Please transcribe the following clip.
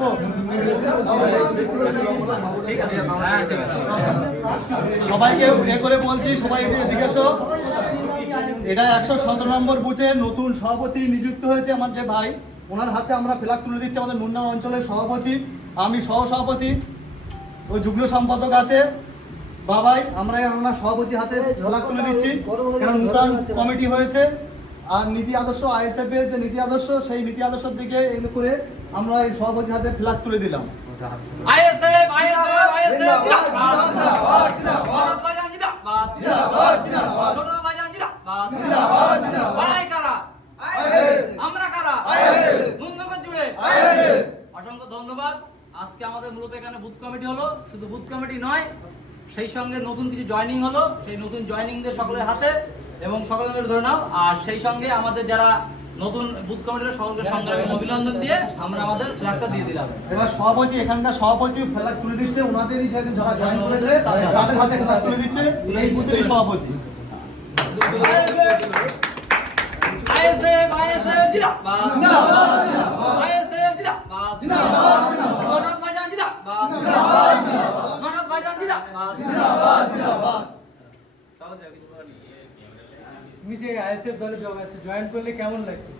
করবো? সবাইকে এ করে বলছি, সবাই একটু এদিকে এসো। এটা 117 নম্বর বুথে নতুন সভাপতি নিযুক্ত হয়েছে আমার যে ভাই, ওনার হাতে আমরা ফ্ল্যাগ তুলে দিচ্ছি। আমাদের নুন্নার অঞ্চলের সভাপতি, আমি সহসভাপতি, ওই যুগ্ম সম্পাদক আছে বাবাই, আমরা ওনার সভাপতি হাতে ফ্ল্যাগ তুলে দিচ্ছি। কারণ নূতন কমিটি হয়েছে, আর নীতি আদর্শ আইএসএফ এর যে নীতি আদর্শ, সেই নীতি আদর্শের দিকে এগুলো করে আমরা এই সভাপতি হাতে ফ্ল্যাগ তুলে দিলাম। আইএসএফ আইএসএফ আইএসএফ জিন্দাবাদ জিন্দাবাদ জিন্দাবাদ ভাইজান জিন্দাবাদ জিন্দাবাদ জিন্দাবাদ ছোট ভাইজান জিন্দাবাদ জিন্দাবাদ জিন্দাবাদ ভাই কারা আইএসএফ আমরা কারা আইএসএফ নুননগর জুড়ে আইএসএফ অসংখ্য ধন্যবাদ। আজকে আমাদের মূলত এখানে বুথ কমিটি হলো, শুধু বুথ কমিটি নয়, সেই সঙ্গে নতুন কিছু জয়েনিং হলো, সেই নতুন জয়েনিংদের সকলের হাতে এবং সকলে মিলে ধরে নাও। আর সেই সঙ্গে আমাদের যারা নতুন বুথ কমিটির সকলকে সংগ্রামী অভিনন্দন দিয়ে আমরা আমাদের ফ্ল্যাগটা দিয়ে দিলাম। এবার সভাপতি, এখানকার সভাপতি ফ্ল্যাগ তুলে দিচ্ছে, ওনাদেরই যারা জয়েন করেছে তাদের হাতে ফ্ল্যাগ তুলে দিচ্ছে এই বুথেরই সভাপতি। আইএসএফ আইএসএফ জিন্দাবাদ জিন্দাবাদ জিন্দাবাদ আইএসএফ জিন্দাবাদ জিন্দাবাদ জিন্দাবাদ নরদ ভাইজান জিন্দাবাদ জিন্দাবাদ জিন্দাবাদ নরদ ভাইজান জিন্দাবাদ জিন্দাবাদ জিন্দাবাদ। তুমি যে আইএসএফ দলে জয়েন করলে কেমন লাগছে?